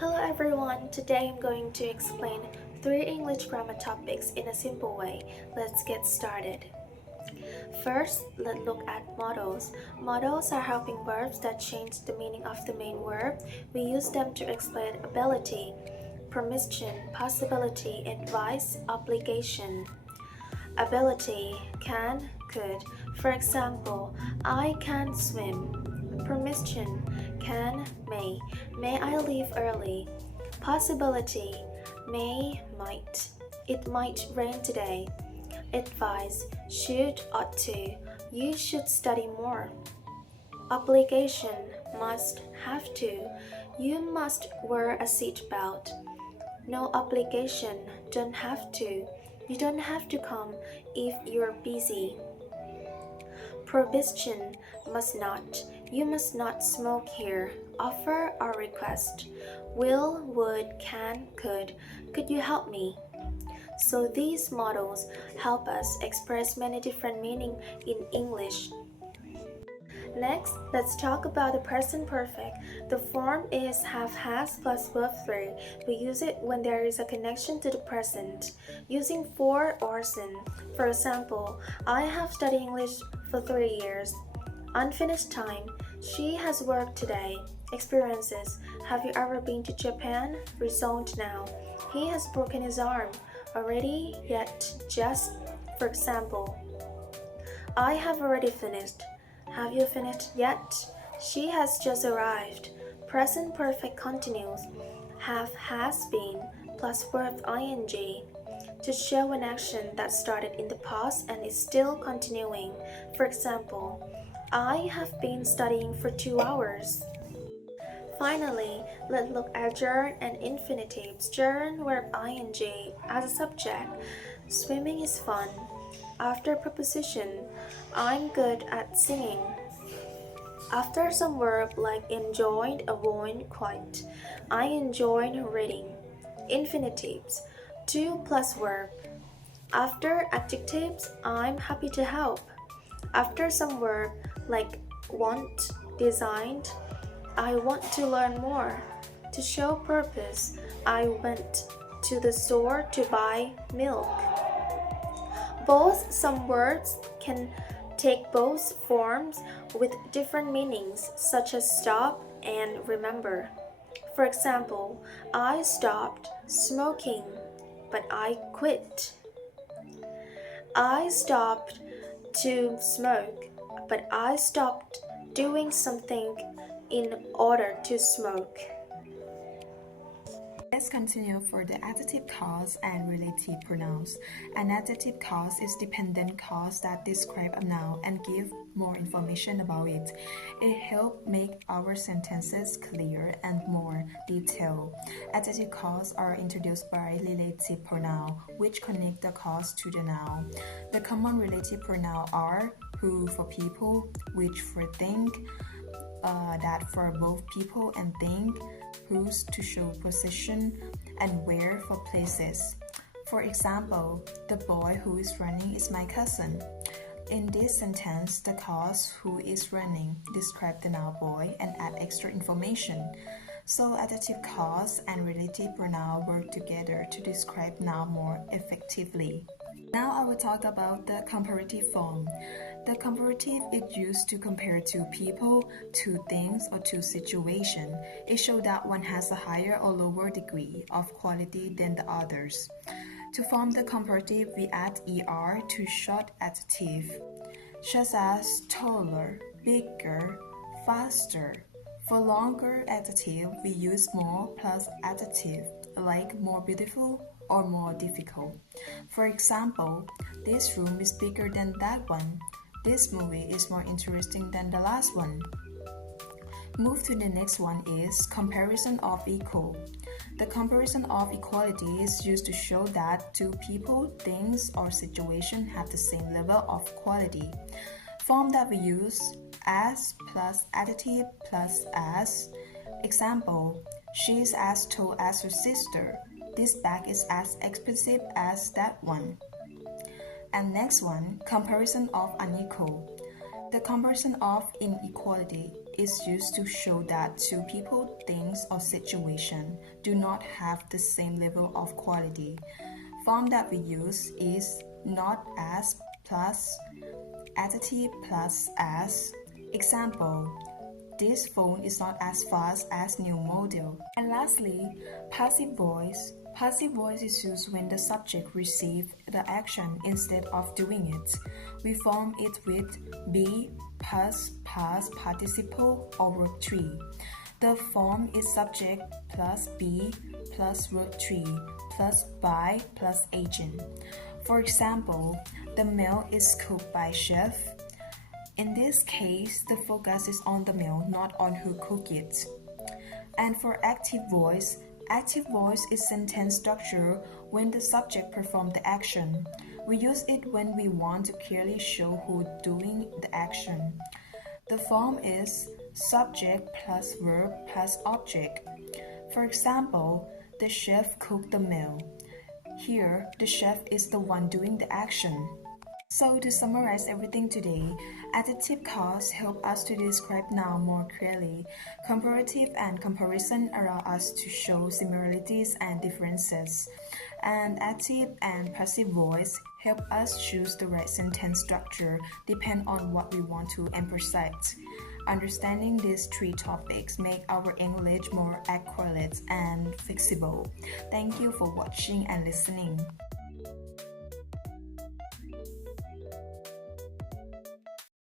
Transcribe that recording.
Hello everyone, today I'm going to explain 3 English grammar topics in a simple way. Let's get started. First, let's look at modals. Modals are helping verbs that change the meaning of the main verb. We use them to explain ability, permission, possibility, advice, obligation. Ability, can, could. For example, I can swim. Permission, can, may. May I leave early? Possibility, may, might. It might rain today. Advice, should, ought to. You should study more. Obligation, must, have to. You must wear a seatbelt. No obligation, don't have to. You don't have to come if you're busy. Prohibition, must not. You must not smoke here. Offer or request. Will, would, can, could. Could you help me? So these models help us express many different meanings in English. Next, let's talk about the present perfect. The form is have has plus verb 3. We use it when there is a connection to the present, using for or sin. For example, I have studied English for 3 years. Unfinished time. She has worked today. Experiences. Have you ever been to Japan? Resolved now. He has broken his arm. Already, yet, just. For example, I have already finished. Have you finished yet? She has just arrived. Present perfect continues. Have has been plus verb ing to show an action that started in the past and is still continuing. For example, I have been studying for 2 hours. Finally, let's look at gerund and infinitives. Gerund verb ing as a subject. Swimming is fun. After preposition, I'm good at singing. After some verb like enjoyed, avoid, quite. I enjoyed reading. Infinitives, to plus verb. After adjectives, I'm happy to help. After some verb like want, designed, I want to learn more. To show purpose, I went to the store to buy milk. Both some words can take both forms with different meanings, such as stop and remember. For example, I stopped smoking, but I quit. I stopped to smoke, but I stopped doing something in order to smoke. Let's continue for the adjective clause and relative pronouns. An adjective clause is dependent clause that describe a noun and give more information about it. It helps make our sentences clear and more detailed. Adjective clause are introduced by relative pronoun, which connect the clause to the noun. The common relative pronoun are who for people, which for thing, that for both people and thing, whose to show position, and where for places. For example, the boy who is running is my cousin. In this sentence, the clause who is running describe the noun boy and add extra information. So adjective clause and relative pronoun work together to describe noun more effectively. Now I will talk about the comparative form. The comparative is used to compare two people, two things, or two situations. It shows that one has a higher or lower degree of quality than the others. To form the comparative, we add er to short adjective, such as taller, bigger, faster. For longer adjective, we use more plus adjective, like more beautiful or more difficult. For example, this room is bigger than that one. This movie is more interesting than the last one. Move to the next one is comparison of equal. The comparison of equality is used to show that two people, things, or situation have the same level of quality. Form that we use as plus adjective plus as. Example, she is as tall as her sister. This bag is as expensive as that one. And next one, comparison of unequal. The comparison of inequality is used to show that two people, things, or situation do not have the same level of quality. Form that we use is not as plus adjective plus as. Example, this phone is not as fast as new model. And lastly, passive voice. Passive voice is used when the subject receives the action instead of doing it. We form it with be plus past participle or verb 3. The form is subject plus be plus verb 3 plus by plus agent. For example, the meal is cooked by chef. In this case, the focus is on the meal, not on who cooked it. And for active voice is sentence structure when the subject performs the action. We use it when we want to clearly show who doing the action. The form is subject plus verb plus object. For example, the chef cooked the meal. Here, the chef is the one doing the action. So to summarize everything today, adjective clause help us to describe noun more clearly. Comparative and comparison allow us to show similarities and differences. And active and passive voice help us choose the right sentence structure depend on what we want to emphasize. Understanding these three topics make our English more accurate and flexible. Thank you for watching and listening.